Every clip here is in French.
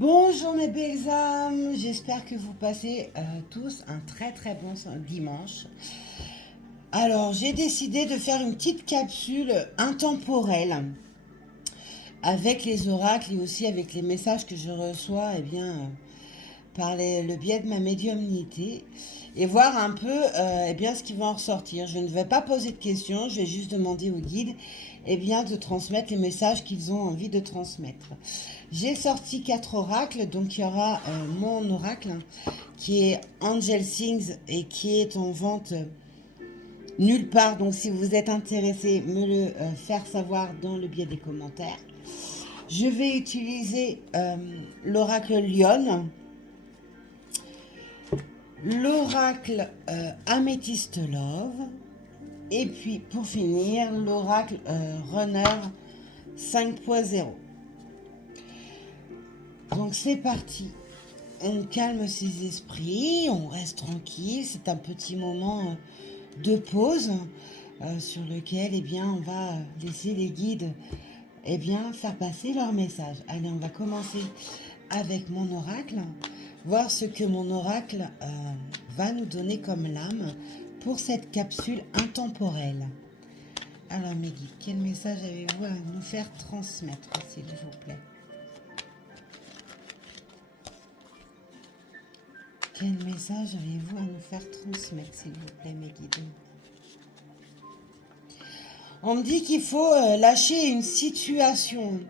Bonjour mes belles âmes, j'espère que vous passez tous un très très bon dimanche. Alors j'ai décidé de faire une petite capsule intemporelle avec les oracles et aussi avec les messages que je reçois par le biais de ma médiumnité et voir un peu ce qui va en ressortir. Je ne vais pas poser de questions, je vais juste demander aux guides de transmettre les messages qu'ils ont envie de transmettre. J'ai sorti 4 oracles, donc il y aura mon oracle qui est Angel Things et qui est en vente nulle part. Donc si vous êtes intéressé, me le faire savoir dans le biais des commentaires. Je vais utiliser l'oracle Lyon, l'oracle Amethyst Love, et puis pour finir, l'oracle Runner 5.0. Donc c'est parti. On calme ses esprits, on reste tranquille. C'est un petit moment de pause sur lequel on va laisser les guides faire passer leur message. Allez, on va commencer avec mon oracle, voir ce que mon oracle va nous donner comme lame pour cette capsule intemporelle. Alors mes guides, quel message avez-vous à nous faire transmettre, s'il vous plaît? Quel message avez-vous à nous faire transmettre, s'il vous plaît, mes guides? On me dit qu'il faut lâcher une situation.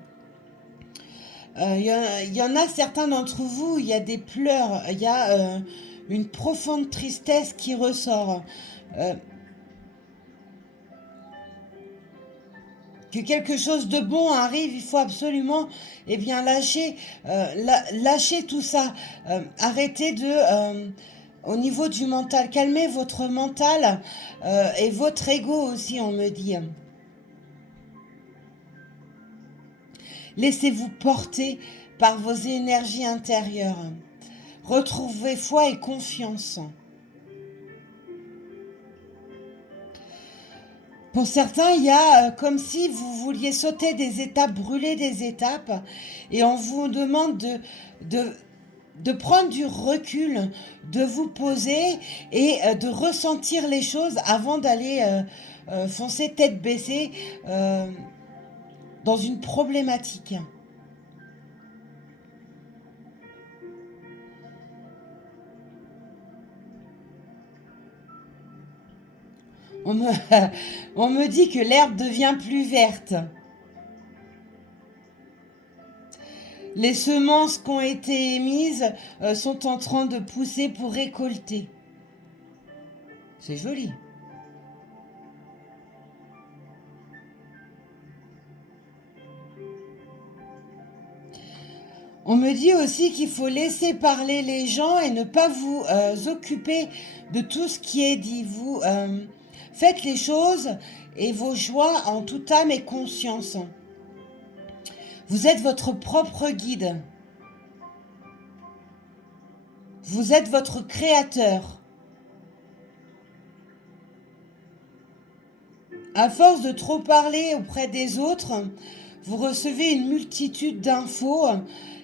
Il y en a certains d'entre vous, il y a des pleurs, il y a une profonde tristesse qui ressort. Que quelque chose de bon arrive, il faut absolument lâcher, lâcher tout ça. Arrêtez de... au niveau du mental, calmez votre mental et votre ego aussi, on me dit. Laissez-vous porter par vos énergies intérieures. Retrouvez foi et confiance. Pour certains, il y a comme si vous vouliez sauter des étapes, brûler des étapes, et on vous demande de prendre du recul, de vous poser et de ressentir les choses avant d'aller foncer tête baissée dans une problématique. On me dit que l'herbe devient plus verte. Les semences qui ont été émises sont en train de pousser pour récolter. C'est joli. On me dit aussi qu'il faut laisser parler les gens et ne pas vous occuper de tout ce qui est dit. Vous faites les choses et vos choix en toute âme et conscience. Vous êtes votre propre guide. Vous êtes votre créateur. À force de trop parler auprès des autres, vous recevez une multitude d'infos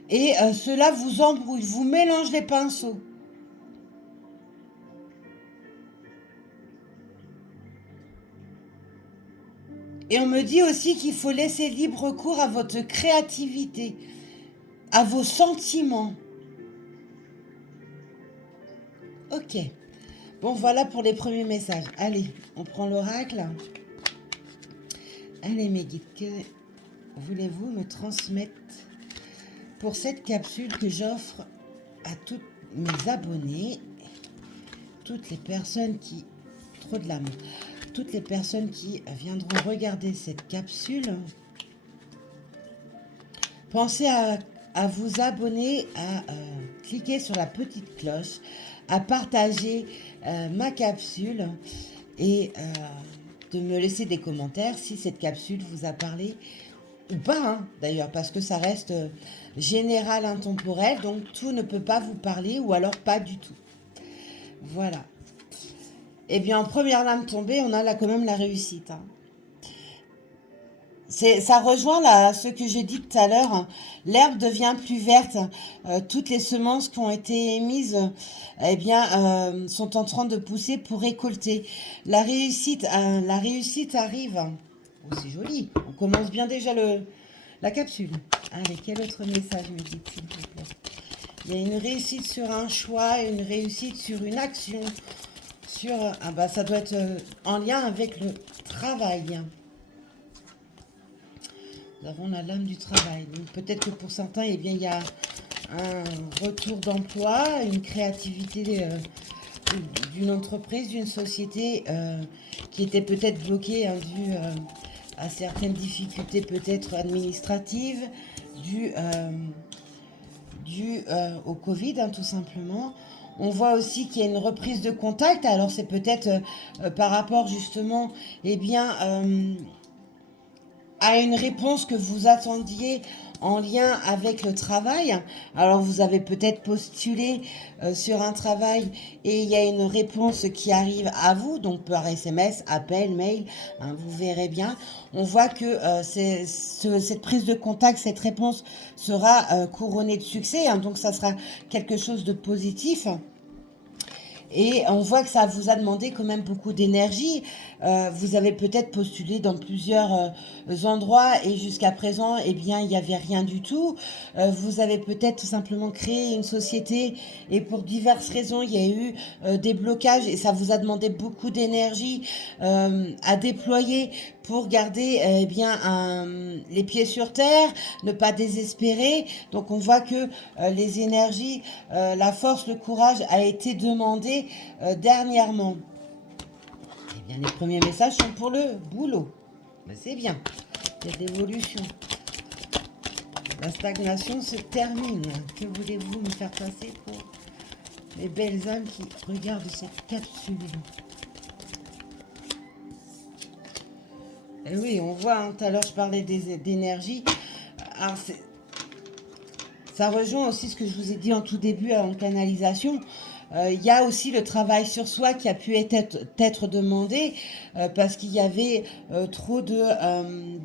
et cela vous embrouille, vous mélange les pinceaux. Et on me dit aussi qu'il faut laisser libre cours à votre créativité, à vos sentiments. Ok. Bon, voilà pour les premiers messages. Allez, on prend l'oracle. Allez, mes guides, que voulez-vous me transmettre pour cette capsule que j'offre à tous mes abonnés, toutes les personnes qui... Trop de l'amour. Toutes les personnes qui viendront regarder cette capsule, pensez à vous abonner, à cliquer sur la petite cloche, à partager ma capsule et de me laisser des commentaires si cette capsule vous a parlé ou pas, d'ailleurs, parce que ça reste général, intemporel, donc tout ne peut pas vous parler ou alors pas du tout. Voilà. Eh bien, en première lame tombée, on a là quand même la réussite. Ça rejoint là ce que j'ai dit tout à l'heure, hein. L'herbe devient plus verte. Toutes les semences qui ont été émises, eh bien, sont en train de pousser pour récolter. La réussite arrive. Oh, c'est joli. On commence bien déjà la capsule. Allez, quel autre message me dit, s'il vous plaît? Il y a une réussite sur un choix, une réussite sur une action, sur ah bah ça doit être en lien avec le travail. Nous avons la lame du travail. Donc peut-être que pour certains, eh bien, il y a un retour d'emploi, une créativité d'une entreprise, d'une société qui était peut-être bloquée hein, due à certaines difficultés peut-être administratives, dues au Covid, hein, tout simplement. On voit aussi qu'il y a une reprise de contact. Alors c'est peut-être par rapport justement, eh bien, à une réponse que vous attendiez en lien avec le travail. Alors vous avez peut-être postulé sur un travail et il y a une réponse qui arrive à vous, donc par SMS, appel, mail, hein, vous verrez bien. On voit que cette prise de contact, cette réponse sera couronnée de succès, hein, donc ça sera quelque chose de positif. Et on voit que ça vous a demandé quand même beaucoup d'énergie. Vous avez peut-être postulé dans plusieurs endroits et jusqu'à présent, eh bien, il n'y avait rien du tout. Vous avez peut-être tout simplement créé une société et pour diverses raisons, il y a eu des blocages et ça vous a demandé beaucoup d'énergie à déployer pour garder eh bien les pieds sur terre, ne pas désespérer. Donc on voit que les énergies, la force, le courage a été demandé dernièrement. Eh bien les premiers messages sont pour le boulot. Mais c'est bien, il y a de l'évolution. La stagnation se termine. Que voulez-vous me faire passer pour les belles âmes qui regardent cette capsule? Et oui, on voit, hein, tout à l'heure je parlais d'énergie. Alors ça rejoint aussi ce que je vous ai dit en tout début en canalisation. Il y a aussi le travail sur soi qui a pu être demandé parce qu'il y avait trop de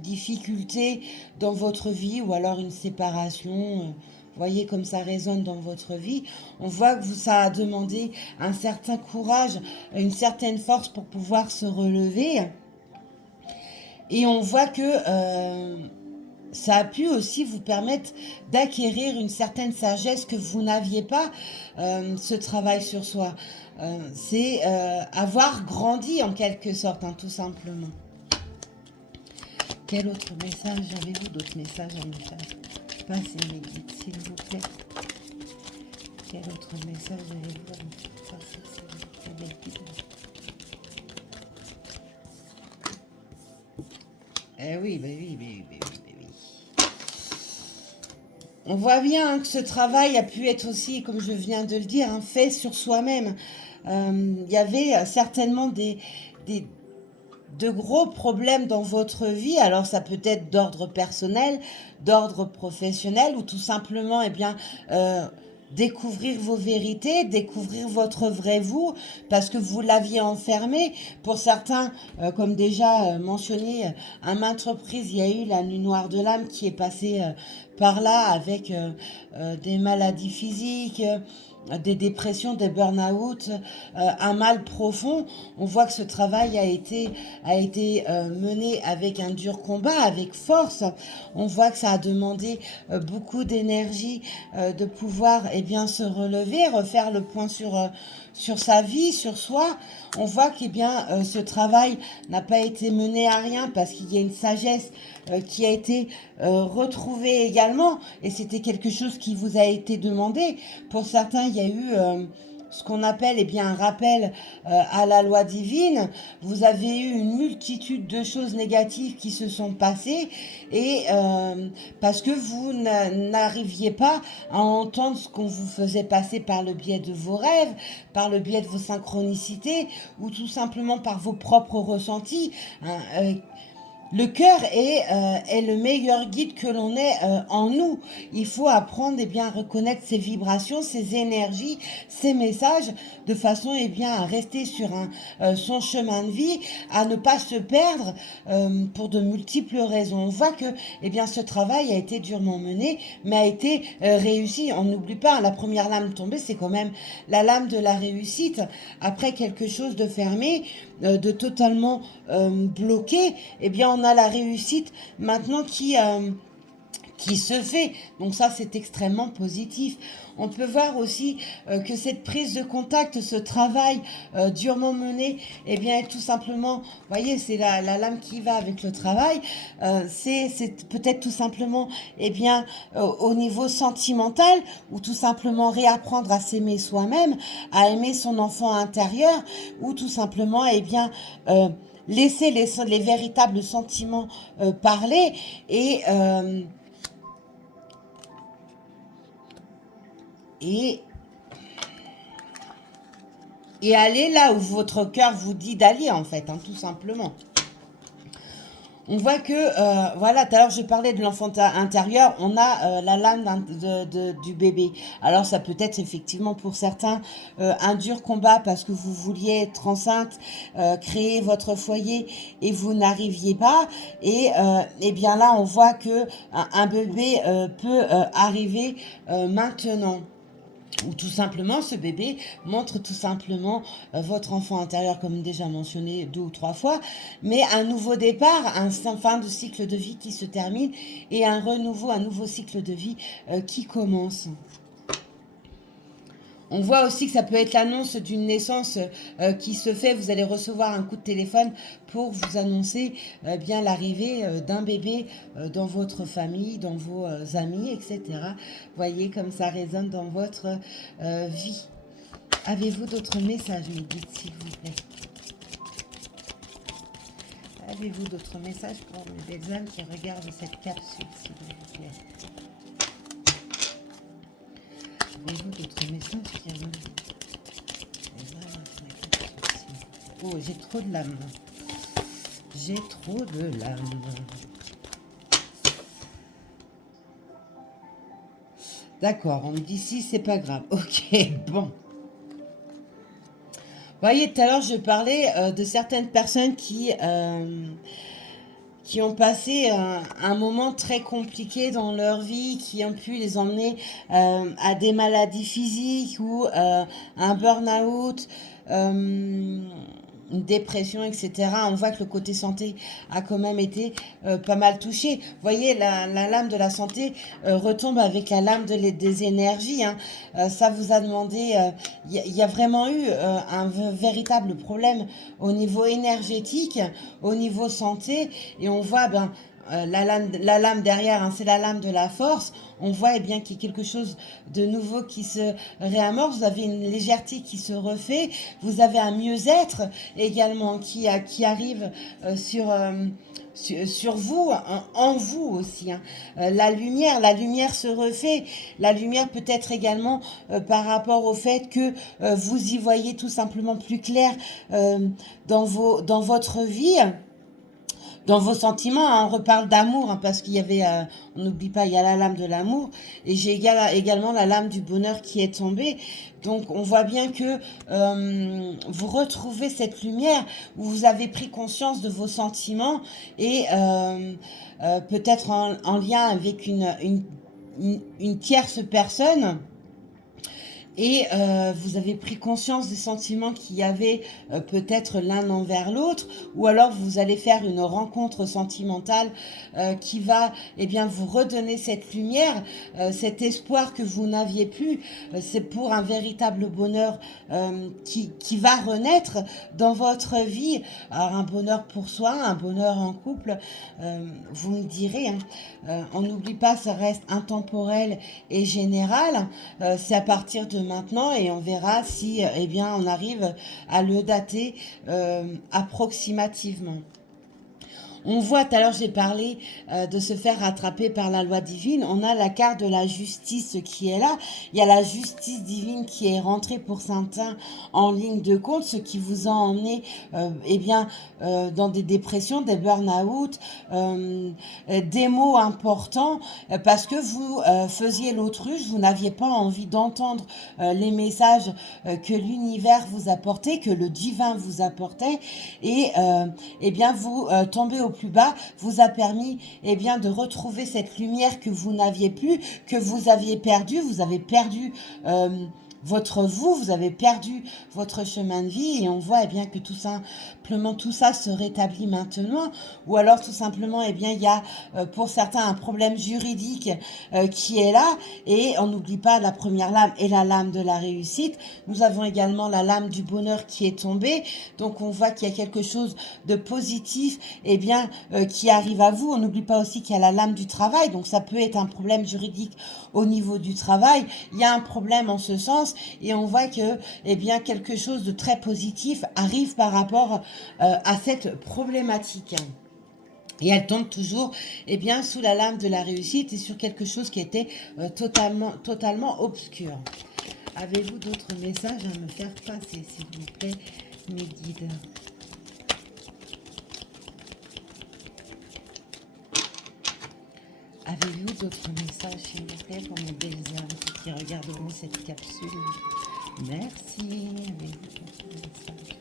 difficultés dans votre vie ou alors une séparation. Vous voyez comme ça résonne dans votre vie. On voit que ça a demandé un certain courage, une certaine force pour pouvoir se relever. Et on voit que ça a pu aussi vous permettre d'acquérir une certaine sagesse que vous n'aviez pas, ce travail sur soi. C'est avoir grandi en quelque sorte, hein, tout simplement. Quel autre message avez-vous? D'autres messages à me faire passer, mes guides, s'il vous plaît. Quel autre message avez-vous à me faire passer, s'il vous plaît, mes guides? Eh oui, ben oui, ben oui, ben oui, ben oui. On voit bien hein, que ce travail a pu être aussi, comme je viens de le dire, hein, fait sur soi-même. Il y avait certainement de gros problèmes dans votre vie. Alors ça peut être d'ordre personnel, d'ordre professionnel ou tout simplement, eh bien, découvrir vos vérités, découvrir votre vrai vous, parce que vous l'aviez enfermé. Pour certains, comme déjà mentionné à maintes reprises, il y a eu la nuit noire de l'âme qui est passée par là avec des maladies physiques, des dépressions, des burn-out, un mal profond. On voit que ce travail a été mené avec un dur combat, avec force. On voit que ça a demandé beaucoup d'énergie de pouvoir eh bien, se relever, refaire le point sur sa vie, sur soi. On voit que eh bien, ce travail n'a pas été mené à rien parce qu'il y a une sagesse qui a été retrouvée également et c'était quelque chose qui vous a été demandé. Pour certains, il y a eu ce qu'on appelle eh bien, un rappel à la loi divine. Vous avez eu une multitude de choses négatives qui se sont passées et parce que vous n'arriviez pas à entendre ce qu'on vous faisait passer par le biais de vos rêves, par le biais de vos synchronicités ou tout simplement par vos propres ressentis. Hein, Le cœur est le meilleur guide que l'on ait en nous. Il faut apprendre à reconnaître ses vibrations, ses énergies, ses messages, de façon à rester sur son chemin de vie, à ne pas se perdre pour de multiples raisons. On voit que ce travail a été durement mené, mais a été réussi. On n'oublie pas, la première lame tombée, c'est quand même la lame de la réussite. Après quelque chose de fermé, de totalement bloqué, on a la réussite maintenant qui se fait. Donc ça, c'est extrêmement positif. On peut voir aussi que cette prise de contact, ce travail durement mené, est tout simplement, vous voyez, c'est la lame qui va avec le travail, c'est peut-être tout simplement, au niveau sentimental, ou tout simplement réapprendre à s'aimer soi-même, à aimer son enfant intérieur, ou tout simplement, laisser les véritables sentiments parler et et aller là où votre cœur vous dit d'aller, en fait, tout simplement. On voit que, voilà, tout à l'heure je parlais de l'enfant intérieur, on a la lame du bébé. Alors ça peut être effectivement pour certains un dur combat parce que vous vouliez être enceinte, créer votre foyer et vous n'arriviez pas. Et bien là, on voit que un bébé peut arriver maintenant. Ou tout simplement, ce bébé montre tout simplement votre enfant intérieur, comme déjà mentionné 2 ou 3 fois, mais un nouveau départ, un fin de cycle de vie qui se termine et un nouveau cycle de vie qui commence. On voit aussi que ça peut être l'annonce d'une naissance qui se fait. Vous allez recevoir un coup de téléphone pour vous annoncer bien l'arrivée d'un bébé dans votre famille, dans vos amis, etc. Voyez comme ça résonne dans votre vie. Avez-vous d'autres messages, me dites, s'il vous plaît? Avez-vous d'autres messages pour mes belles âmes qui regardent cette capsule, s'il vous plaît? Avez-vous d'autres messages qui arrivent? Oh, j'ai trop de lames. J'ai trop de lames. D'accord, on me dit si, c'est pas grave. Ok, bon. Vous voyez, tout à l'heure, je parlais de certaines personnes qui ont passé un moment très compliqué dans leur vie, qui ont pu les emmener à des maladies physiques ou un burn-out, une dépression, etc. On voit que le côté santé a quand même été pas mal touché. Vous voyez, la lame de la santé retombe avec la lame des énergies. Ça vous a demandé, il y a vraiment eu un véritable problème au niveau énergétique, au niveau santé, et on voit la lame derrière, c'est la lame de la force. On voit qu'il y a quelque chose de nouveau qui se réamorce. Vous avez une légèreté qui se refait. Vous avez un mieux-être également qui arrive sur vous, en vous aussi. La lumière se refait. La lumière peut être également par rapport au fait que vous y voyez tout simplement plus clair dans votre vie. Dans vos sentiments, on reparle d'amour, parce qu'il y avait, on n'oublie pas, il y a la lame de l'amour, et j'ai également la lame du bonheur qui est tombée. Donc on voit bien que vous retrouvez cette lumière où vous avez pris conscience de vos sentiments et peut-être en lien avec une tierce personne. Et vous avez pris conscience des sentiments qu'il y avait peut-être l'un envers l'autre, ou alors vous allez faire une rencontre sentimentale qui va vous redonner cette lumière, cet espoir que vous n'aviez plus. C'est pour un véritable bonheur qui va renaître dans votre vie. Alors un bonheur pour soi, un bonheur en couple, vous me direz, on n'oublie pas, ça reste intemporel et général. C'est à partir de maintenant et on verra si on arrive à le dater approximativement. On voit, tout à l'heure j'ai parlé de se faire rattraper par la loi divine. On a la carte de la justice qui est là. Il y a la justice divine qui est rentrée pour certains en ligne de compte, ce qui vous a emmené dans des dépressions, des burn-out, des mots importants parce que vous faisiez l'autruche, vous n'aviez pas envie d'entendre les messages que l'univers vous apportait, que le divin vous apportait et vous tombez au plus bas, vous a permis de retrouver cette lumière que vous n'aviez plus, que vous aviez perdue, vous avez perdu vous avez perdu votre chemin de vie et on voit que tout simplement tout ça se rétablit maintenant ou alors tout simplement il y a pour certains un problème juridique qui est là et on n'oublie pas la première lame et la lame de la réussite. Nous avons également la lame du bonheur qui est tombée, donc on voit qu'il y a quelque chose de positif qui arrive à vous. On n'oublie pas aussi qu'il y a la lame du travail, donc ça peut être un problème juridique au niveau du travail, il y a un problème en ce sens et on voit que quelque chose de très positif arrive par rapport à cette problématique. Et elle tombe toujours sous la lame de la réussite et sur quelque chose qui était totalement obscur. Avez-vous d'autres messages à me faire passer, s'il vous plaît, mes guides? Avez-vous d'autres messages, s'il vous plaît, pour mes belles âmes qui regarderont cette capsule? Merci. Avez-vous d'autres messages?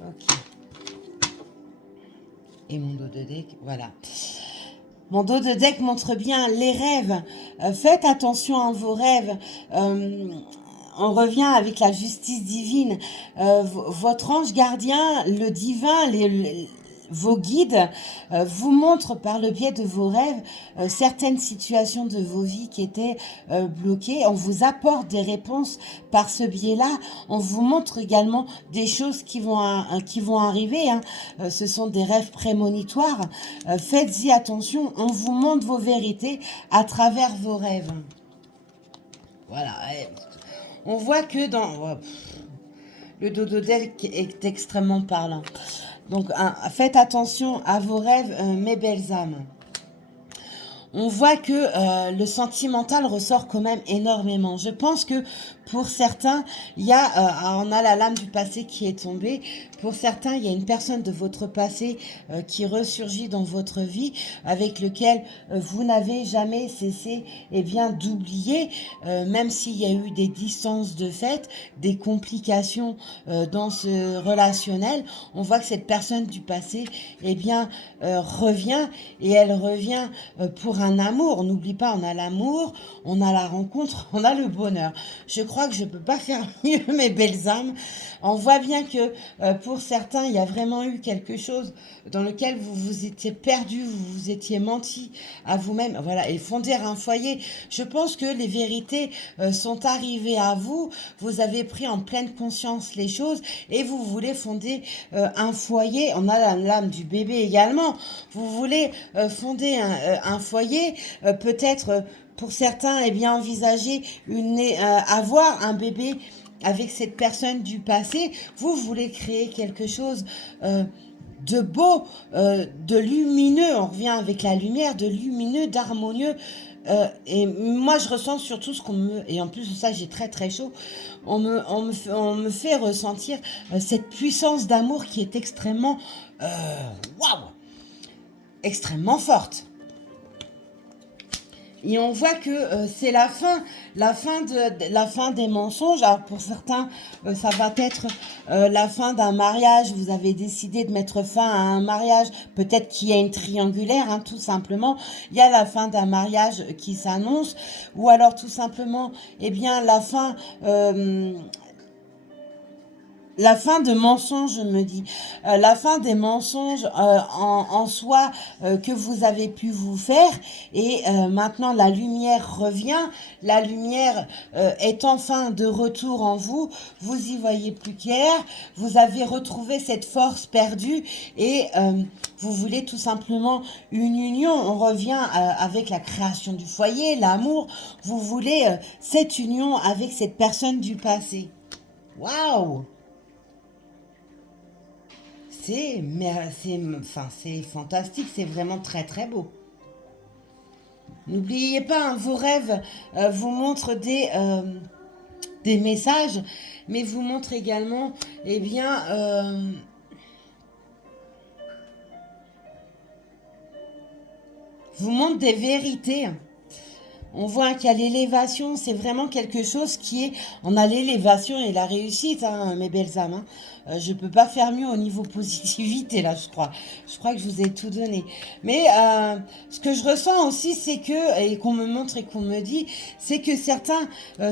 Ok. Et mon dos de deck, voilà. Mon dos de deck montre bien les rêves. Faites attention à vos rêves. On revient avec la justice divine. Votre ange gardien, le divin, vos guides vous montrent par le biais de vos rêves certaines situations de vos vies qui étaient bloquées. On vous apporte des réponses par ce biais-là. On vous montre également des choses qui vont arriver. Ce sont des rêves prémonitoires. Faites-y attention. On vous montre vos vérités à travers vos rêves. Voilà. On voit que dans... le dodo deck est extrêmement parlant. Donc, faites attention à vos rêves, mes belles âmes. On voit que le sentimental ressort quand même énormément. Je pense que pour certains, on a la lame du passé qui est tombée. Pour certains, il y a une personne de votre passé qui ressurgit dans votre vie, avec lequel vous n'avez jamais cessé d'oublier, même s'il y a eu des distances de fait, des complications dans ce relationnel. On voit que cette personne du passé revient et elle revient pour un amour. On n'oublie pas, on a l'amour, on a la rencontre, on a le bonheur. Je crois que je ne peux pas faire mieux, mes belles âmes. On voit bien que pour certains, il y a vraiment eu quelque chose dans lequel vous vous étiez perdu, vous vous étiez menti à vous-même. Voilà, et fonder un foyer. Je pense que les vérités sont arrivées à vous. Vous avez pris en pleine conscience les choses et vous voulez fonder un foyer. On a la lame du bébé également. Vous voulez fonder un foyer, peut-être pour certains, envisager avoir un bébé avec cette personne du passé. Vous voulez créer quelque chose de beau, de lumineux. On revient avec la lumière, de lumineux, d'harmonieux. Et moi, je ressens surtout ce qu'on me... Et en plus de ça, j'ai très très chaud. On me fait ressentir cette puissance d'amour qui est extrêmement... Waouh, extrêmement forte. Et on voit que c'est la fin des mensonges. Alors pour certains, ça va être la fin d'un mariage. Vous avez décidé de mettre fin à un mariage, peut-être qu'il y a une triangulaire, tout simplement. Il y a la fin d'un mariage qui s'annonce, ou alors tout simplement, la fin de mensonges, je me dis, la fin des mensonges en soi que vous avez pu vous faire et maintenant la lumière revient, la lumière est enfin de retour en vous, vous y voyez plus clair, vous avez retrouvé cette force perdue et vous voulez tout simplement une union. On revient avec la création du foyer, l'amour, vous voulez cette union avec cette personne du passé. Waouh! c'est fantastique, c'est vraiment très très beau. N'oubliez pas, hein, vos rêves vous montrent des messages, mais vous montrent également, eh bien, vous montrent des vérités. On voit qu'il y a l'élévation, c'est vraiment quelque chose qui est... On a l'élévation et la réussite, hein, mes belles âmes. Hein. Je ne peux pas faire mieux au niveau positivité, là, je crois. Je crois que je vous ai tout donné. Mais ce que je ressens aussi, c'est que, et qu'on me montre et qu'on me dit, c'est que certains,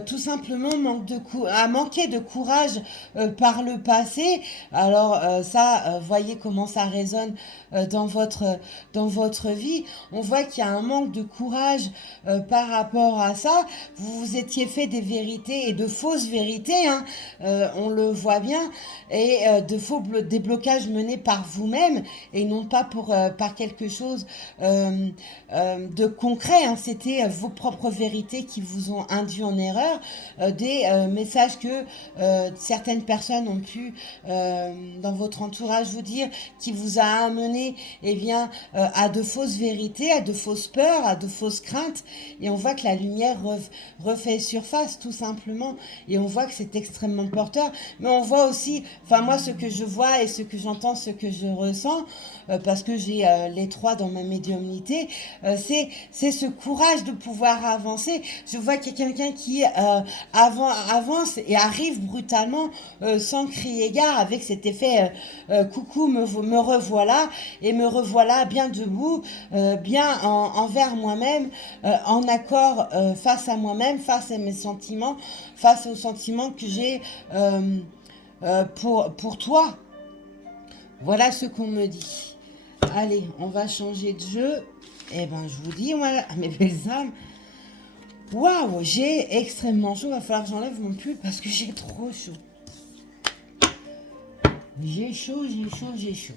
tout simplement, a manqué de courage par le passé. Alors, voyez comment ça résonne dans votre vie. On voit qu'il y a un manque de courage par rapport à ça. Vous vous étiez fait des vérités et de fausses vérités, hein, on le voit bien, et des blocages menés par vous-même et non pas par quelque chose de concret. Hein. C'était vos propres vérités qui vous ont induit en erreur, des messages que certaines personnes ont pu dans votre entourage vous dire, qui vous a amené eh bien, à de fausses vérités, à de fausses peurs, à de fausses craintes. Et on voit que la lumière refait surface, tout simplement. Et on voit que c'est extrêmement porteur. Mais on voit aussi, enfin moi, ce que je vois et ce que j'entends, ce que je ressens, parce que j'ai les trois dans ma médiumnité, c'est ce courage de pouvoir avancer. Je vois qu'il y a quelqu'un qui avance et arrive brutalement, sans crier gare, avec cet effet coucou, me revoilà, et me revoilà bien debout, bien envers moi-même, en accord face à moi-même, face à mes sentiments, face aux sentiments que j'ai pour toi. Voilà ce qu'on me dit. Allez, on va changer de jeu. Eh ben, je vous dis, moi, mes belles âmes, waouh, j'ai extrêmement chaud. Il va falloir que j'enlève mon pull parce que j'ai trop chaud. J'ai chaud, j'ai chaud, j'ai chaud.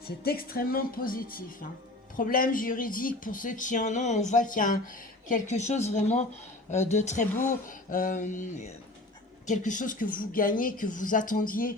C'est extrêmement positif. Hein. Problème juridique, pour ceux qui en ont, on voit qu'il y a quelque chose vraiment de très beau, quelque chose que vous gagnez, que vous attendiez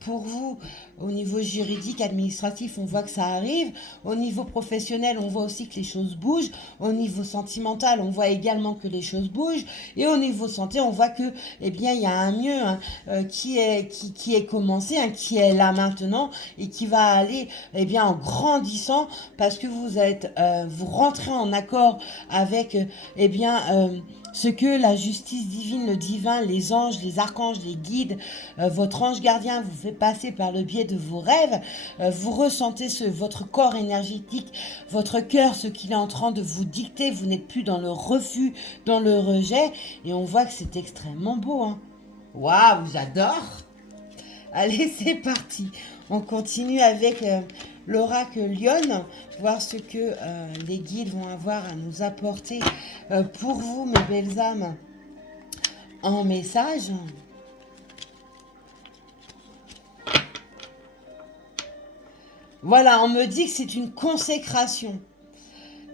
pour vous. Au niveau juridique, administratif, on voit que ça arrive. Au niveau professionnel, on voit aussi que les choses bougent. Au niveau sentimental, on voit également que les choses bougent. Et au niveau santé, on voit que, eh bien, il y a un mieux hein, qui est commencé, hein, qui est là maintenant et qui va aller, eh bien, en grandissant parce que vous rentrez en accord avec, eh bien, ce que la justice divine, le divin, les anges, les archanges, les guides, votre ange gardien vous fait passer par le biais de vos rêves. Vous ressentez votre corps énergétique, votre cœur, ce qu'il est en train de vous dicter. Vous n'êtes plus dans le refus, dans le rejet. Et on voit que c'est extrêmement beau. Hein. Waouh, j'adore. Allez, c'est parti. On continue avec l'oracle Lyon, voir ce que les guides vont avoir à nous apporter pour vous, mes belles âmes, en message. Voilà, on me dit que c'est une consécration.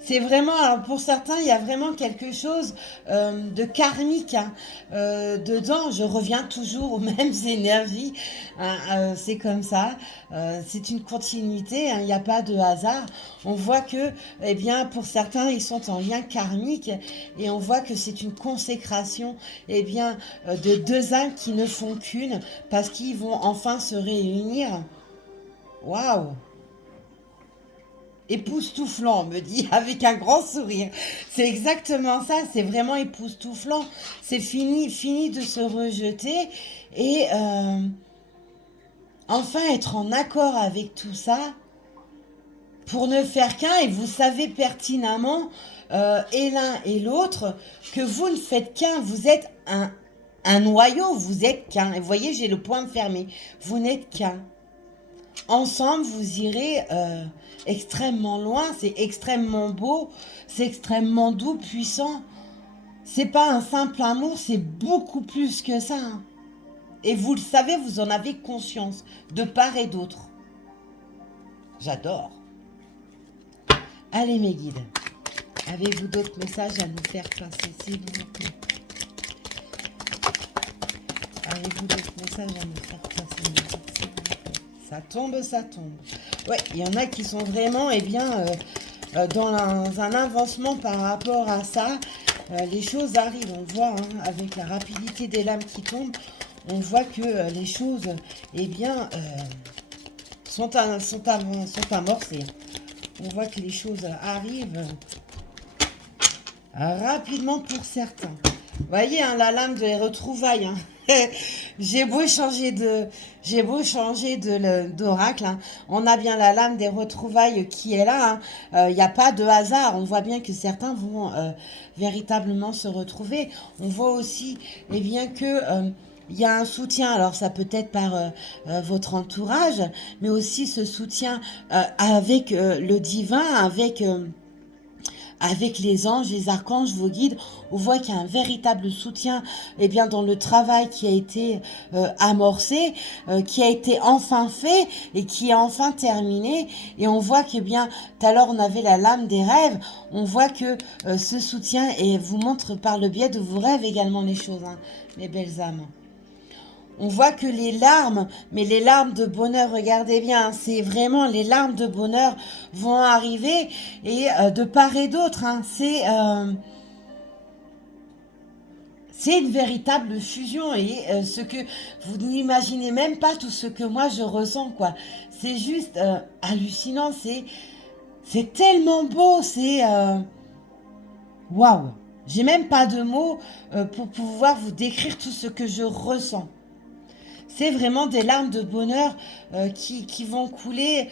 C'est vraiment, alors pour certains, il y a vraiment quelque chose de karmique hein, dedans. Je reviens toujours aux mêmes énergies. Hein, c'est comme ça. C'est une continuité. Hein, il n'y a pas de hasard. On voit que, eh bien, pour certains, ils sont en lien karmique et on voit que c'est une consécration, eh bien, de deux âmes qui ne font qu'une parce qu'ils vont enfin se réunir. Waouh! Époustouflant, me dit, avec un grand sourire. C'est exactement ça, c'est vraiment époustouflant. C'est fini de se rejeter et enfin être en accord avec tout ça pour ne faire qu'un. Et vous savez pertinemment, et l'un et l'autre, que vous ne faites qu'un. Vous êtes un noyau, vous êtes qu'un. Et vous voyez, j'ai le point fermé. Vous n'êtes qu'un. Ensemble, vous irez extrêmement loin, c'est extrêmement beau, c'est extrêmement doux, puissant. C'est pas un simple amour, c'est beaucoup plus que ça. Hein. Et vous le savez, vous en avez conscience, de part et d'autre. J'adore. Allez mes guides, avez-vous d'autres messages à nous faire passer, s'il vous plaît? Avez-vous d'autres messages à me faire passer? Ça tombe, ça tombe. Ouais, il y en a qui sont vraiment, eh bien, dans un avancement par rapport à ça. Les choses arrivent, on voit, hein, avec la rapidité des lames qui tombent, on voit que les choses, eh bien, sont amorcées. On voit que les choses arrivent rapidement pour certains. Vous voyez, hein, la lame des retrouvailles. Hein. J'ai beau changer d'oracle, hein, on a bien la lame des retrouvailles qui est là. Il n'y a pas de hasard. On voit bien que certains vont véritablement se retrouver. On voit aussi, eh bien, que il y a un soutien, alors ça peut être par votre entourage, mais aussi ce soutien avec le divin, avec les anges, les archanges, vos guides. On voit qu'il y a un véritable soutien, eh bien, dans le travail qui a été amorcé, qui a été enfin fait et qui est enfin terminé. Et on voit que, eh bien, tout à l'heure on avait la lame des rêves. On voit que ce soutien et vous montre par le biais de vos rêves également les choses, hein, mes belles âmes. On voit que les larmes, mais les larmes de bonheur, regardez bien, hein, c'est vraiment les larmes de bonheur vont arriver et de part et d'autre, hein, c'est une véritable fusion et ce que vous n'imaginez même pas tout ce que moi je ressens, quoi. C'est juste hallucinant, c'est tellement beau, c'est waouh. J'ai même pas de mots pour pouvoir vous décrire tout ce que je ressens. C'est vraiment des larmes de bonheur qui vont couler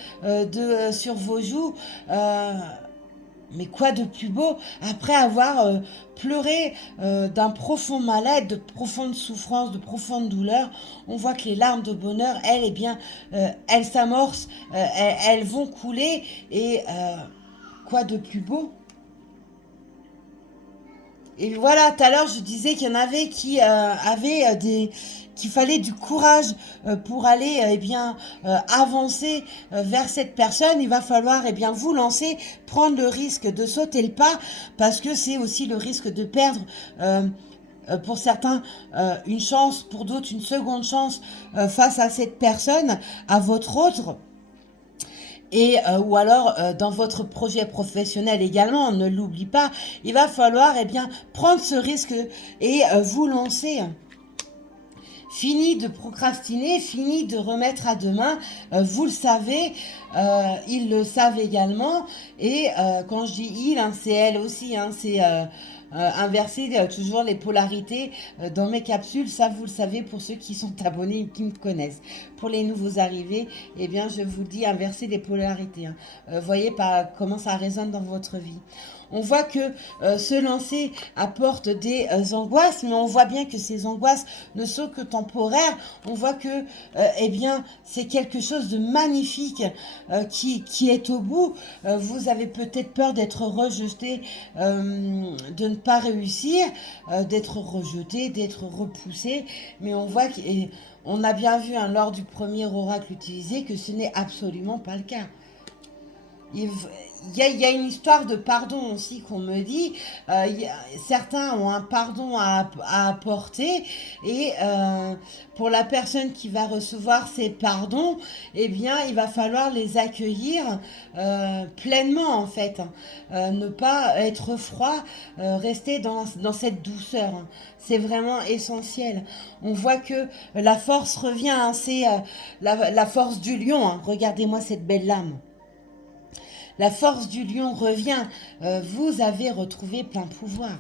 sur vos joues. Mais quoi de plus beau après avoir pleuré d'un profond mal-être, de profonde souffrance, de profonde douleur. On voit que les larmes de bonheur, elles, eh bien, elles s'amorcent, elles vont couler. Et quoi de plus beau? Et voilà, tout à l'heure, je disais qu'il y en avait qui avaient qu'il fallait du courage pour aller eh bien avancer vers cette personne. Il va falloir eh bien vous lancer, prendre le risque de sauter le pas parce que c'est aussi le risque de perdre pour certains une chance, pour d'autres une seconde chance face à cette personne, à votre autre. Et ou alors dans votre projet professionnel également, on ne l'oublie pas, il va falloir eh bien prendre ce risque et vous lancer. Fini de procrastiner, fini de remettre à demain. Vous le savez, ils le savent également. Et quand je dis il, hein, c'est elle aussi. Hein, c'est inverser toujours les polarités dans mes capsules. Ça, vous le savez pour ceux qui sont abonnés et qui me connaissent. Pour les nouveaux arrivés, eh bien, je vous dis inverser les polarités. Hein. Voyez pas comment ça résonne dans votre vie. On voit que se lancer apporte des angoisses, mais on voit bien que ces angoisses ne sont que temporaires. On voit que, eh bien, c'est quelque chose de magnifique qui est au bout. Vous avez peut-être peur d'être rejeté, de ne pas réussir, d'être rejeté, d'être repoussé, mais on voit qu'on a bien vu hein, lors du premier oracle utilisé que ce n'est absolument pas le cas. Il y a une histoire de pardon aussi qu'on me dit. Certains ont un pardon à apporter et pour la personne qui va recevoir ces pardons, eh bien, il va falloir les accueillir pleinement en fait. Ne pas être froid, rester dans cette douceur. Hein. C'est vraiment essentiel. On voit que la force revient. Hein, c'est la force du lion. Hein. Regardez-moi cette belle lame. La force du lion revient. Vous avez retrouvé plein pouvoir.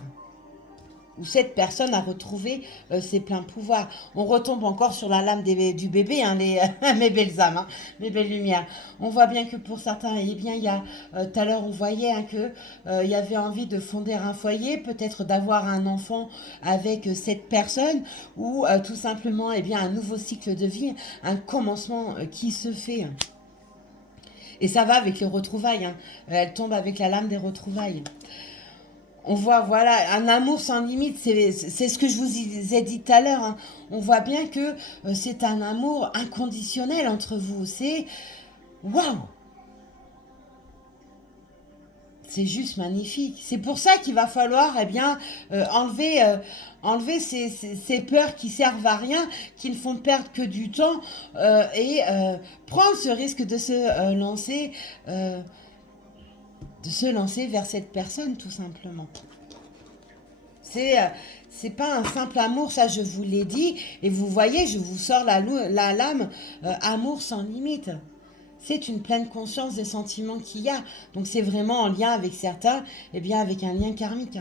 Ou cette personne a retrouvé ses pleins pouvoirs. On retombe encore sur la lame du bébé, hein, mes belles âmes, hein, mes belles lumières. On voit bien que pour certains, eh bien, il y a, tout à l'heure, on voyait hein, que il y avait envie de fonder un foyer, peut-être d'avoir un enfant avec cette personne, ou tout simplement, eh bien, un nouveau cycle de vie, un commencement qui se fait. Et ça va avec les retrouvailles. Hein. Elle tombe avec la lame des retrouvailles. On voit, voilà, un amour sans limite. C'est ce que je vous ai dit tout à l'heure. Hein. On voit bien que c'est un amour inconditionnel entre vous. C'est waouh! C'est juste magnifique. C'est pour ça qu'il va falloir eh bien, enlever ces peurs qui servent à rien, qui ne font perdre que du temps et prendre ce risque de se lancer vers cette personne tout simplement. C'est c'est pas un simple amour, ça je vous l'ai dit. Et vous voyez, je vous sors la lame amour sans limite. C'est une pleine conscience des sentiments qu'il y a. Donc c'est vraiment en lien avec certains, et bien avec un lien karmique.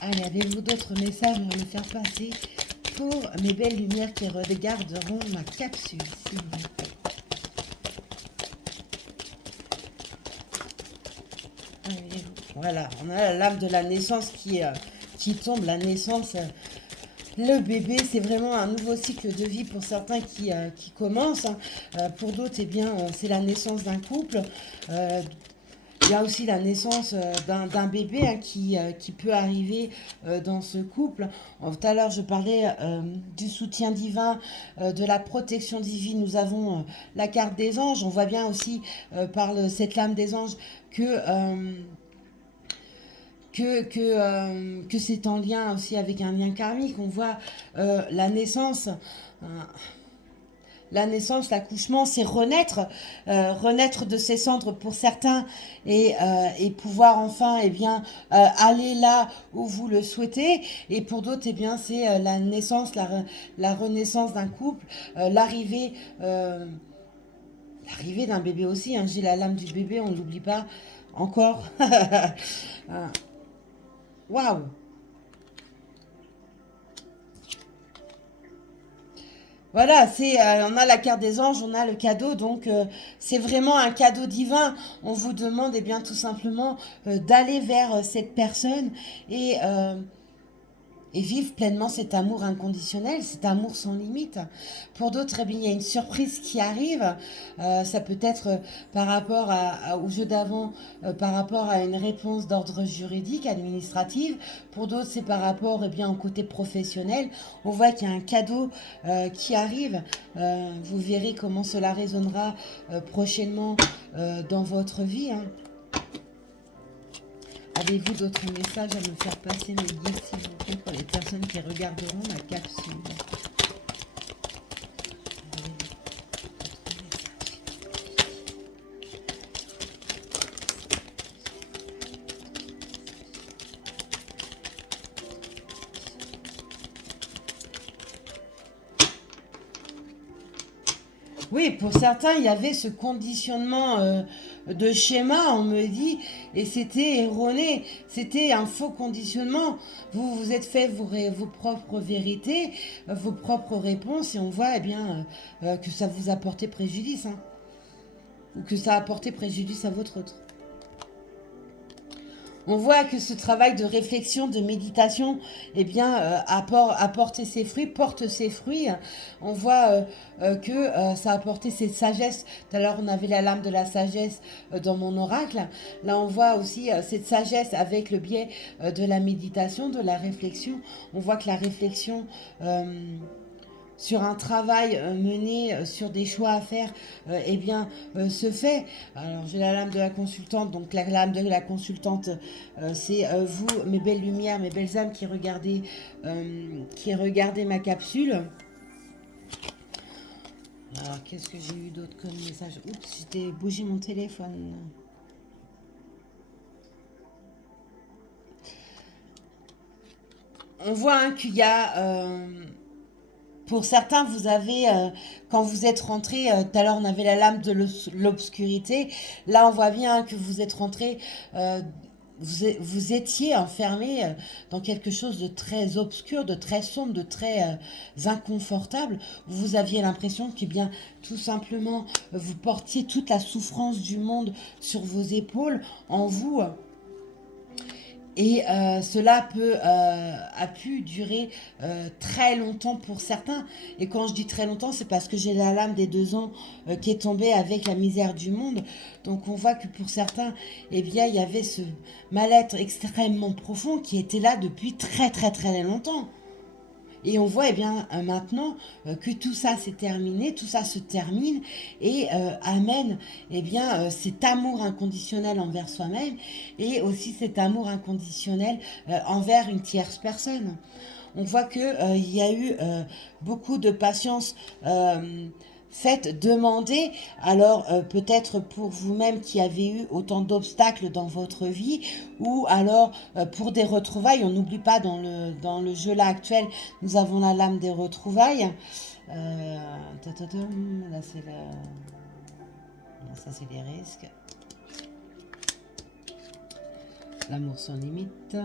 Allez, avez-vous d'autres messages à me faire passer pour mes belles lumières qui regarderont ma capsule, s'il vous plaît. Voilà, on a la lame de la naissance qui tombe, la naissance, le bébé, c'est vraiment un nouveau cycle de vie pour certains qui commence. Hein. Pour d'autres, eh bien, c'est la naissance d'un couple. Il y a aussi la naissance d'un bébé hein, qui peut arriver dans ce couple. Tout à l'heure, je parlais du soutien divin, de la protection divine. Nous avons la carte des anges. On voit bien aussi par cette lame des anges que c'est en lien aussi avec un lien karmique. On voit la naissance, l'accouchement, c'est renaître de ses cendres pour certains et pouvoir enfin eh bien, aller là où vous le souhaitez. Et pour d'autres, eh bien, c'est la naissance, la renaissance d'un couple, l'arrivée d'un bébé aussi. Hein. J'ai la lame du bébé, on ne l'oublie pas encore. Waouh! Voilà, on a la carte des anges, on a le cadeau, donc c'est vraiment un cadeau divin. On vous demande, eh bien, tout simplement d'aller vers cette personne et, euh, et vivre pleinement cet amour inconditionnel, cet amour sans limite. Pour d'autres, eh bien, il y a une surprise qui arrive. Ça peut être par rapport au jeu d'avant, par rapport à une réponse d'ordre juridique, administrative. Pour d'autres, c'est par rapport eh bien, au côté professionnel. On voit qu'il y a un cadeau qui arrive. Vous verrez comment cela résonnera prochainement dans votre vie. Hein. Avez-vous d'autres messages à me faire passer, mes guides, s'il vous plaît, pour les personnes qui regarderont ma capsule? Oui, pour certains, il y avait ce conditionnement de schéma, on me dit, et c'était erroné, c'était un faux conditionnement. Vous vous êtes fait vos propres vérités, vos propres réponses, et on voit eh bien, que ça vous a porté préjudice, hein, ou que ça a porté préjudice à votre autre. On voit que ce travail de réflexion, de méditation, eh bien, porté ses fruits, porte ses fruits. On voit que ça a apporté cette sagesse. Tout à l'heure, on avait la lame de la sagesse dans mon oracle. Là, on voit aussi cette sagesse avec le biais de la méditation, de la réflexion. On voit que la réflexion sur un travail mené, sur des choix à faire, eh bien, se fait. Alors, j'ai la lame de la consultante. Donc, la lame de la consultante, c'est vous, mes belles lumières, mes belles âmes qui regardez ma capsule. Alors, qu'est-ce que j'ai eu d'autre comme message? Oups, j'ai bougé mon téléphone. On voit hein, qu'il y a... pour certains, vous avez, quand vous êtes rentré, tout à l'heure on avait la lame de l'obscurité, là on voit bien que vous êtes rentré, vous étiez enfermé dans quelque chose de très obscur, de très sombre, de très inconfortable. Vous aviez l'impression que bien tout simplement vous portiez toute la souffrance du monde sur vos épaules, en vous. Et cela a pu durer très longtemps pour certains. Et quand je dis très longtemps, c'est parce que j'ai la lame des 2 ans qui est tombée avec la misère du monde. Donc on voit que pour certains, eh bien, il y avait ce mal-être extrêmement profond qui était là depuis très très très longtemps. Et on voit bien maintenant que tout ça s'est terminé, tout ça se termine et amène cet amour inconditionnel envers soi-même et aussi cet amour inconditionnel envers une tierce personne. On voit que il y a eu beaucoup de patience faite, demandée. Alors peut-être pour vous-même qui avez eu autant d'obstacles dans votre vie, ou alors pour des retrouvailles. On n'oublie pas dans le jeu là actuel, nous avons la lame des retrouvailles. Là c'est la... Non, ça c'est les risques. L'amour sans limite.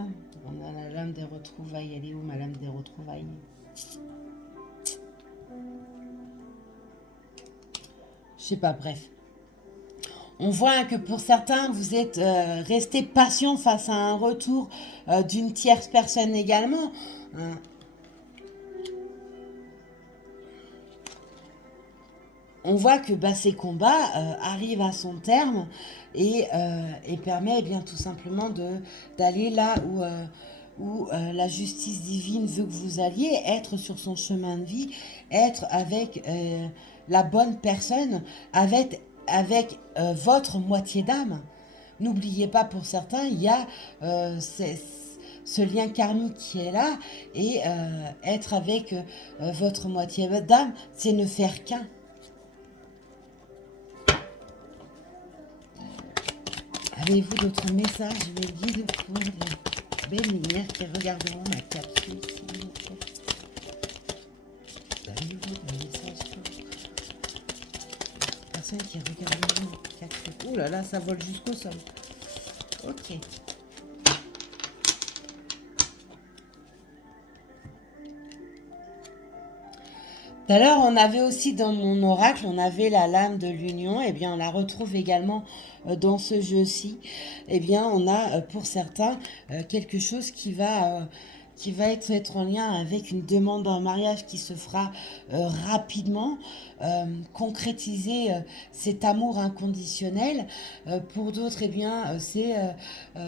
On a la lame des retrouvailles. Elle est où ma lame des retrouvailles? Je sais pas, bref. On voit que pour certains, vous êtes resté patient face à un retour d'une tierce personne également. On voit que ces combats arrivent à son terme et permet tout simplement d'aller là où la justice divine veut que vous alliez, être sur son chemin de vie, être avec la bonne personne, avec votre moitié d'âme. N'oubliez pas, pour certains, il y a ce lien karmique qui est là, et être avec votre moitié d'âme, c'est ne faire qu'un. Avez-vous d'autres messages, mes guides, pour les belles lumières qui regarderont ma capsule, s'il vous plaît? Avez-vous des messages pour les personnes qui regarderont ma capsule? Ouh là là, ça vole jusqu'au sol. Ok. Tout à l'heure, on avait aussi dans mon oracle, on avait la lame de l'union. Eh bien, on la retrouve également dans ce jeu-ci. Eh bien, on a pour certains quelque chose qui va être en lien avec une demande en mariage qui se fera rapidement, concrétiser cet amour inconditionnel. Pour d'autres, eh bien, c'est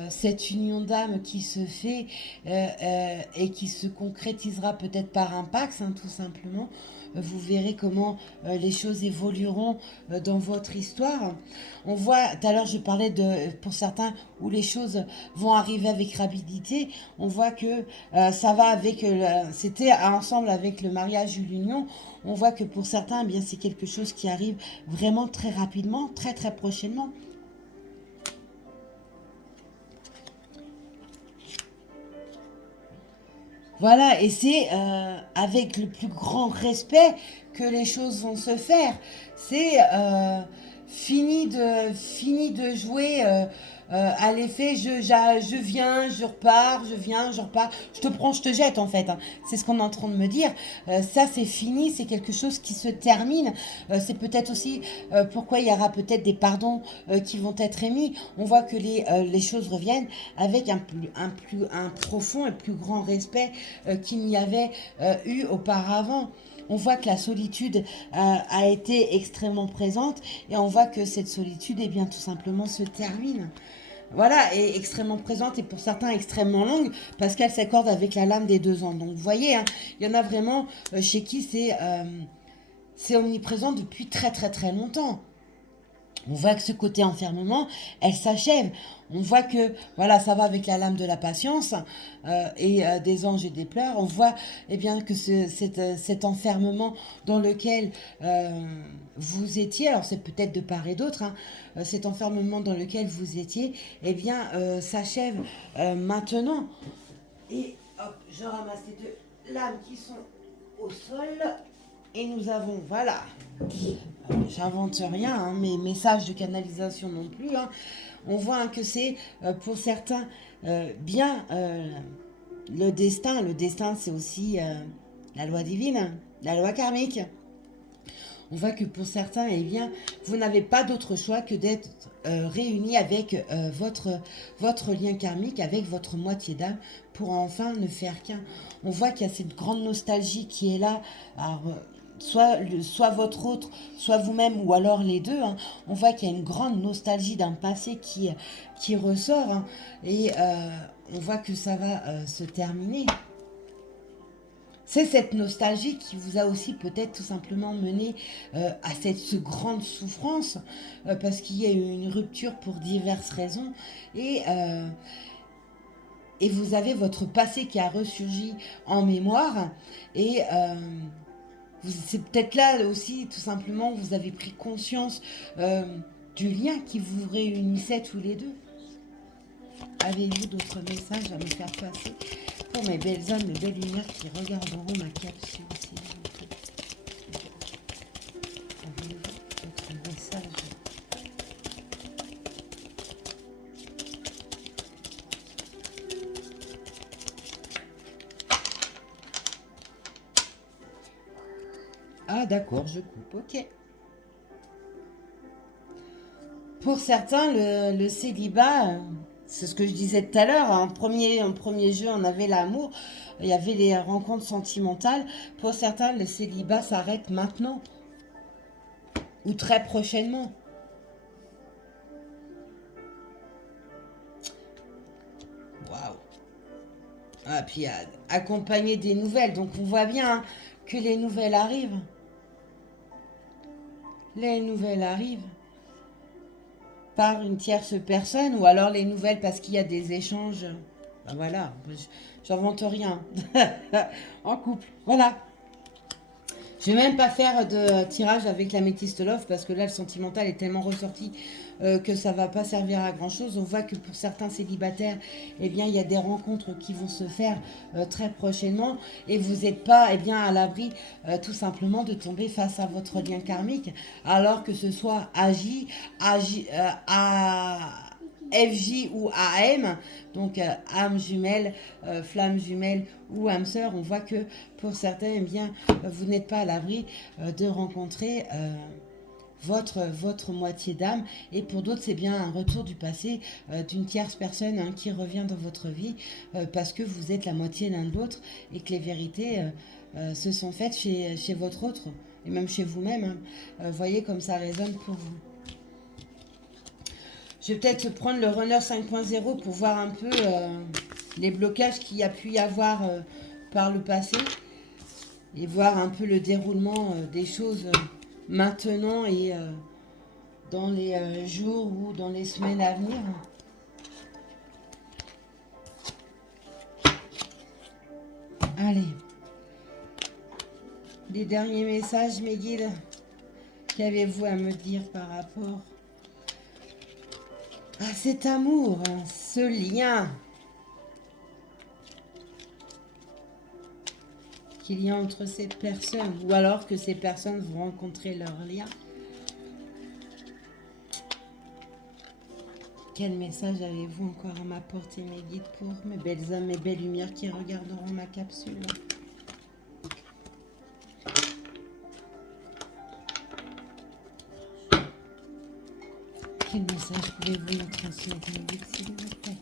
cette union d'âme qui se fait et qui se concrétisera peut-être par un pax, tout simplement. Vous verrez comment les choses évolueront dans votre histoire. On voit, tout à l'heure je parlais pour certains, où les choses vont arriver avec rapidité. On voit que ça va avec, c'était ensemble avec le mariage ou l'union. On voit que pour certains, bien c'est quelque chose qui arrive vraiment très rapidement, très très prochainement. Voilà, et c'est avec le plus grand respect que les choses vont se faire. C'est fini de jouer à l'effet je viens, je repars, je viens, je repars. Je te prends, je te jette en fait. C'est ce qu'on est en train de me dire. Ça c'est fini, c'est quelque chose qui se termine. C'est peut-être aussi pourquoi il y aura peut-être des pardons qui vont être émis. On voit que les choses reviennent avec un profond et plus grand respect qu'il n'y avait eu auparavant. On voit que la solitude a été extrêmement présente et on voit que cette solitude, eh bien, tout simplement se termine. Voilà, est extrêmement présente et pour certains extrêmement longue parce qu'elle s'accorde avec la lame des 2 ans. Donc vous voyez, il y en a vraiment chez qui c'est omniprésent depuis très très très longtemps. On voit que ce côté enfermement, elle s'achève. On voit que, voilà, ça va avec la lame de la patience et des anges et des pleurs. On voit bien que cet enfermement dans lequel vous étiez, alors c'est peut-être de part et d'autre, cet enfermement dans lequel vous étiez, s'achève maintenant. Et hop, je ramasse les 2 lames qui sont au sol. Et nous avons, voilà, j'invente rien, mes messages de canalisation non plus. On voit que c'est pour certains bien le destin. Le destin, c'est aussi la loi divine, la loi karmique. On voit que pour certains, eh bien, vous n'avez pas d'autre choix que d'être réunis avec votre lien karmique, avec votre moitié d'âme, pour enfin ne faire qu'un. On voit qu'il y a cette grande nostalgie qui est là. Alors, soit votre autre, soit vous-même, ou alors les deux. On voit qu'il y a une grande nostalgie d'un passé qui ressort. Et on voit que ça va se terminer. c'est cette nostalgie qui vous a aussi peut-être tout simplement mené à cette grande souffrance, parce qu'il y a eu une rupture pour diverses raisons, et, euh, et vous avez votre passé qui a ressurgi en mémoire, et c'est peut-être là aussi tout simplement vous avez pris conscience du lien qui vous réunissait tous les deux. Avez-vous d'autres messages à me faire passer pour mes belles âmes, mes belles lumières qui regarderont ma capsule, s'il vous plaît? Avez-vous d'autres messages? Ah d'accord, je coupe, ok. Pour certains, le célibat, c'est ce que je disais tout à l'heure, en premier jeu, on avait l'amour, il y avait les rencontres sentimentales. Pour certains, le célibat s'arrête maintenant ou très prochainement. Waouh! Ah, puis accompagné des nouvelles, donc on voit bien que les nouvelles arrivent. Les nouvelles arrivent par une tierce personne, ou alors les nouvelles parce qu'il y a des échanges. Ben voilà, j'invente rien. En couple, voilà. Je vais même pas faire de tirage avec la métiste love parce que là le sentimental est tellement ressorti que ça va pas servir à grand chose. On voit que pour certains célibataires, eh bien il y a des rencontres qui vont se faire très prochainement et vous n'êtes pas eh bien à l'abri tout simplement de tomber face à votre lien karmique, alors que ce soit FJ ou AM, donc âme jumelle, flamme jumelle ou âme sœur, on voit que pour certains, eh bien, vous n'êtes pas à l'abri de rencontrer votre moitié d'âme, et pour d'autres, c'est bien un retour du passé d'une tierce personne qui revient dans votre vie parce que vous êtes la moitié l'un de l'autre et que les vérités se sont faites chez votre autre et même chez vous-même. Voyez comme ça résonne pour vous. Je vais peut-être prendre le runner 5.0 pour voir un peu les blocages qu'il y a pu y avoir par le passé et voir un peu le déroulement des choses maintenant et dans les jours ou dans les semaines à venir. Allez. Les derniers messages, mes guides, qu'avez-vous à me dire par rapport à cet amour, ce lien qu'il y a entre ces personnes, ou alors que ces personnes vont rencontrer leur lien? Quel message avez-vous encore à m'apporter, mes guides, pour mes belles âmes, mes belles lumières qui regarderont ma capsule? Quel message pouvez-vous me transmettre, mes guides, s'il vous plaît?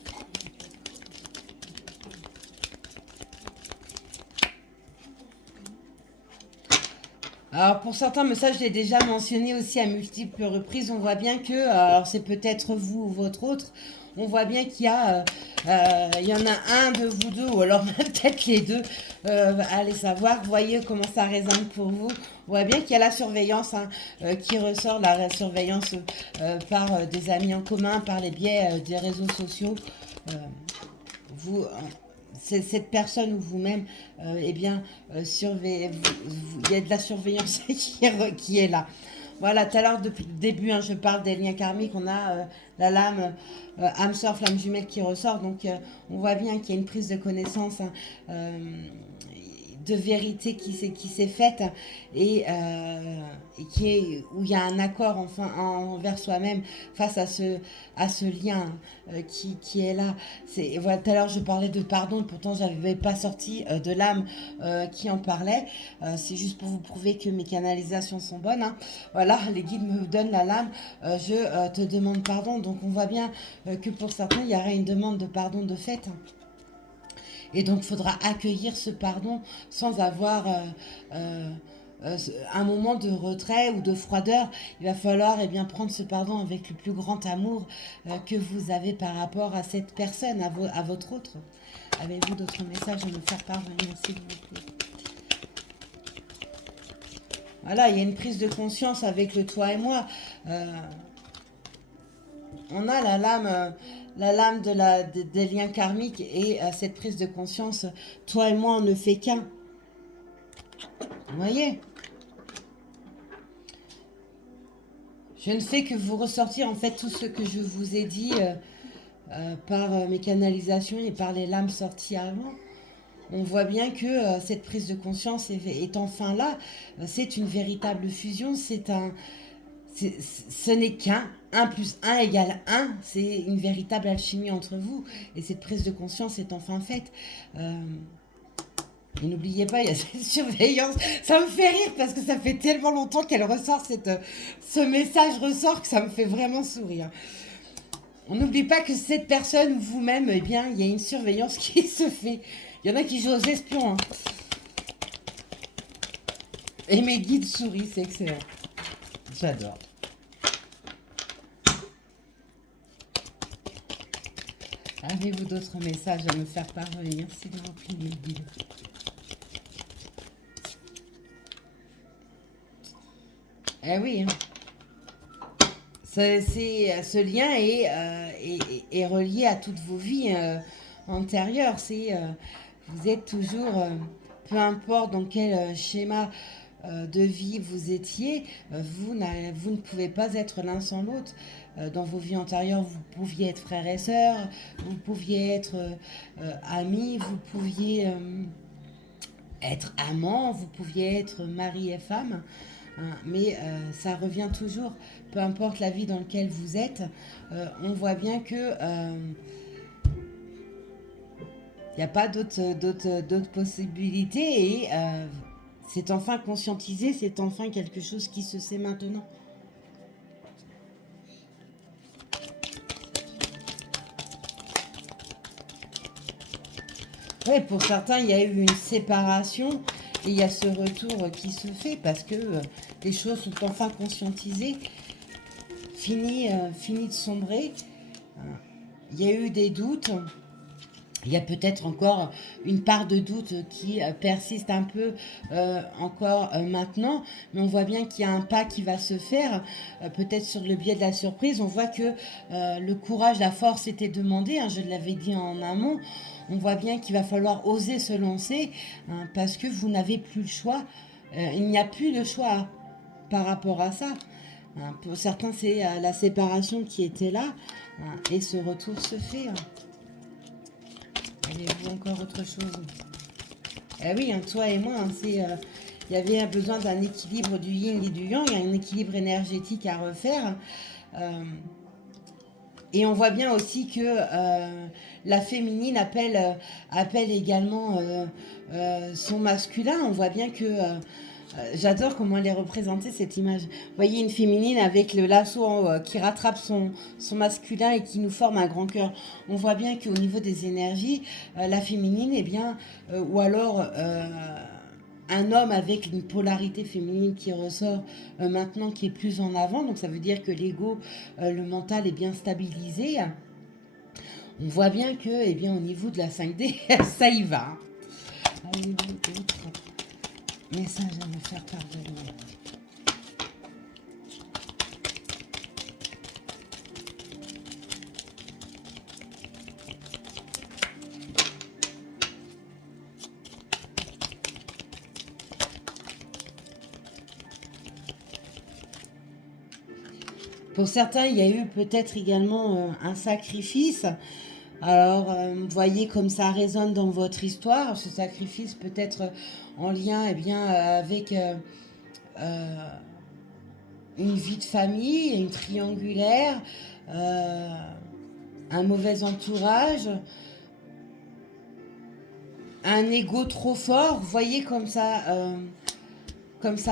Alors pour certains messages, je l'ai déjà mentionné aussi à multiples reprises, on voit bien que, alors c'est peut-être vous ou votre autre, on voit bien qu'il y a, il y en a un de vous deux, ou alors peut-être les deux, allez savoir, voyez comment ça résonne pour vous. On voit bien qu'il y a la surveillance qui ressort, la surveillance par des amis en commun, par les biais des réseaux sociaux. Vous... c'est cette personne ou vous-même, eh bien, il y a de la surveillance qui est là. Voilà, tout à l'heure, depuis le début, je parle des liens karmiques, on a la lame âme sœur, flamme jumelle qui ressort, donc on voit bien qu'il y a une prise de connaissance de vérité qui s'est faite et où il y a un accord enfin envers soi-même face à ce lien qui est là. Voilà, tout à l'heure je parlais de pardon, pourtant je n'avais pas sorti de l'âme qui en parlait. C'est juste pour vous prouver que mes canalisations sont bonnes. Voilà, les guides me donnent la lame. Je te demande pardon. Donc on voit bien que pour certains il y aurait une demande de pardon de fait. Et donc, il faudra accueillir ce pardon sans avoir un moment de retrait ou de froideur. Il va falloir bien prendre ce pardon avec le plus grand amour que vous avez par rapport à cette personne, à votre autre. Avez-vous d'autres messages à me faire parvenir, s'il vous plaît? Voilà, il y a une prise de conscience avec le toi et moi. Euh, on a la lame des liens karmiques et cette prise de conscience. Toi et moi, on ne fait qu'un. Vous voyez? Je ne fais que vous ressortir en fait tout ce que je vous ai dit par mes canalisations et par les lames sorties avant. On voit bien que cette prise de conscience est enfin là. C'est une véritable fusion. Ce n'est qu'un. Un plus un égale un. C'est une véritable alchimie entre vous. Et cette prise de conscience est enfin faite. Et n'oubliez pas, il y a cette surveillance. Ça me fait rire parce que ça fait tellement longtemps qu'elle ressort, ce message ressort que ça me fait vraiment sourire. On n'oublie pas que cette personne ou vous-même, eh bien, il y a une surveillance qui se fait. Il y en a qui jouent aux espions. Hein. Et mes guides sourient, c'est excellent. J'adore. Avez-vous d'autres messages à me faire parvenir, s'il vous plaît, mes guides? Eh oui, hein. Ce lien est relié à toutes vos vies antérieures. Vous êtes toujours, peu importe dans quel schéma de vie vous étiez, vous ne pouvez pas être l'un sans l'autre. Dans vos vies antérieures, vous pouviez être frères et sœurs, vous pouviez être amis, vous pouviez être amants, vous pouviez être mari et femme. Hein, mais ça revient toujours, peu importe la vie dans laquelle vous êtes, on voit bien que il n'y a pas d'autres possibilités et c'est enfin conscientisé, c'est enfin quelque chose qui se sait maintenant. Ouais, pour certains, il y a eu une séparation et il y a ce retour qui se fait parce que les choses sont enfin conscientisées, fini de sombrer. Il y a eu des doutes. Il y a peut-être encore une part de doute qui persiste un peu encore maintenant, mais on voit bien qu'il y a un pas qui va se faire, peut-être sur le biais de la surprise. On voit que le courage, la force était demandé, hein, je l'avais dit en amont. On voit bien qu'il va falloir oser se lancer hein, parce que vous n'avez plus le choix. Il n'y a plus de choix par rapport à ça. Hein, pour certains, c'est la séparation qui était là hein, et ce retour se fait. Hein. Avez-vous encore autre chose? Eh oui, hein, toi et moi, hein, il y avait un besoin d'un équilibre du yin et du yang, il y a un équilibre énergétique à refaire. Euh, et on voit bien aussi que la féminine appelle également son masculin. On voit bien que j'adore comment elle est représentée, cette image. Vous voyez une féminine avec le lasso en haut, qui rattrape son masculin et qui nous forme un grand cœur. On voit bien qu'au niveau des énergies, la féminine, eh bien, ou alors un homme avec une polarité féminine qui ressort maintenant, qui est plus en avant. Donc ça veut dire que l'ego, le mental est bien stabilisé. On voit bien que, eh bien, au niveau de la 5D, ça y va. Avez-vous d'autres messages à me faire parvenir? Pour certains, il y a eu peut-être également un sacrifice. Alors, voyez comme ça résonne dans votre histoire. Ce sacrifice peut être en lien eh bien, avec euh, une vie de famille, une triangulaire, euh, un mauvais entourage, un ego trop fort. Voyez comme ça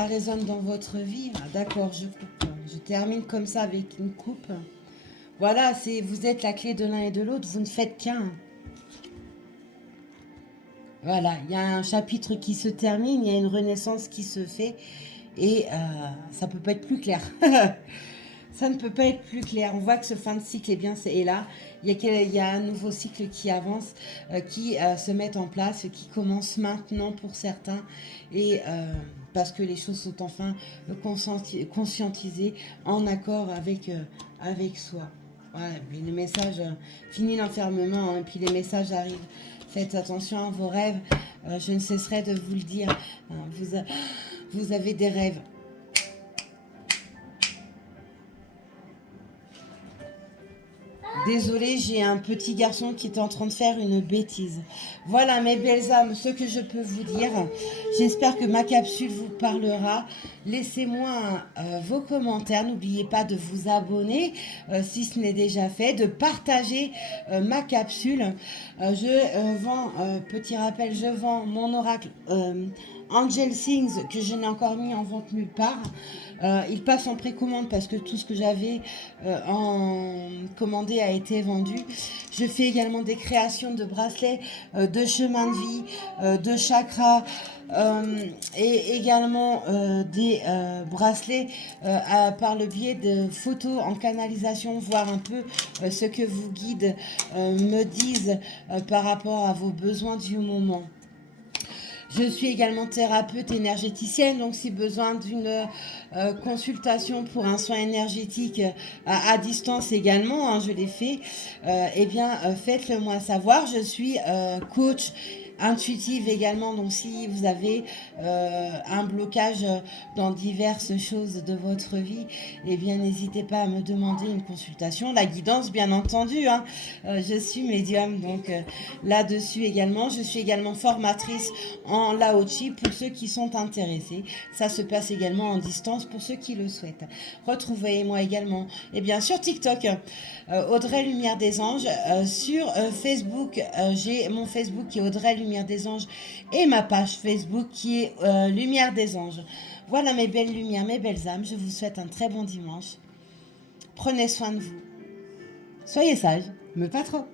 résonne dans votre vie. Ah, d'accord, je coupe. Je termine comme ça avec une coupe. Voilà, vous êtes la clé de l'un et de l'autre. Vous ne faites qu'un. Voilà, il y a un chapitre qui se termine, il y a une renaissance qui se fait. Et ça peut pas être plus clair. Ça ne peut pas être plus clair. On voit que ce fin de cycle est là. Il y a un nouveau cycle qui avance, qui se met en place, qui commence maintenant pour certains. Et parce que les choses sont enfin conscientisées, en accord avec soi. Voilà, puis les messages, fini l'enfermement, hein, puis les messages arrivent. Faites attention à vos rêves, je ne cesserai de vous le dire. Hein, vous avez des rêves. Désolée, j'ai un petit garçon qui est en train de faire une bêtise. Voilà mes belles âmes, ce que je peux vous dire. J'espère que ma capsule vous parlera. Laissez-moi vos commentaires. N'oubliez pas de vous abonner si ce n'est déjà fait, de partager ma capsule. Je vends, petit rappel, je vends mon oracle Angel Things que je n'ai encore mis en vente nulle part. Il passe en précommande parce que tout ce que j'avais en commandé a été vendu. Je fais également des créations de bracelets, de chemin de vie, de chakras et également des bracelets par le biais de photos en canalisation, voir un peu ce que vos guides me disent par rapport à vos besoins du moment. Je suis également thérapeute énergéticienne, donc si besoin d'une consultation pour un soin énergétique à distance également, hein, je l'ai fait, eh bien faites-le moi savoir. Je suis coach intuitive également, donc si vous avez un blocage dans diverses choses de votre vie, eh bien n'hésitez pas à me demander une consultation, la guidance bien entendu, hein. Je suis médium, donc là-dessus également. Je suis également formatrice en Lao Chi pour ceux qui sont intéressés. Ça se passe également en distance pour ceux qui le souhaitent. Retrouvez-moi également, et bien sur TikTok, Audrey Lumière des Anges, sur Facebook, j'ai mon Facebook qui est Audrey Lumière des Anges et ma page Facebook qui est Lumière des Anges. Voilà mes belles lumières, mes belles âmes, je vous souhaite un très bon dimanche. Prenez soin de vous. Soyez sages, mais pas trop.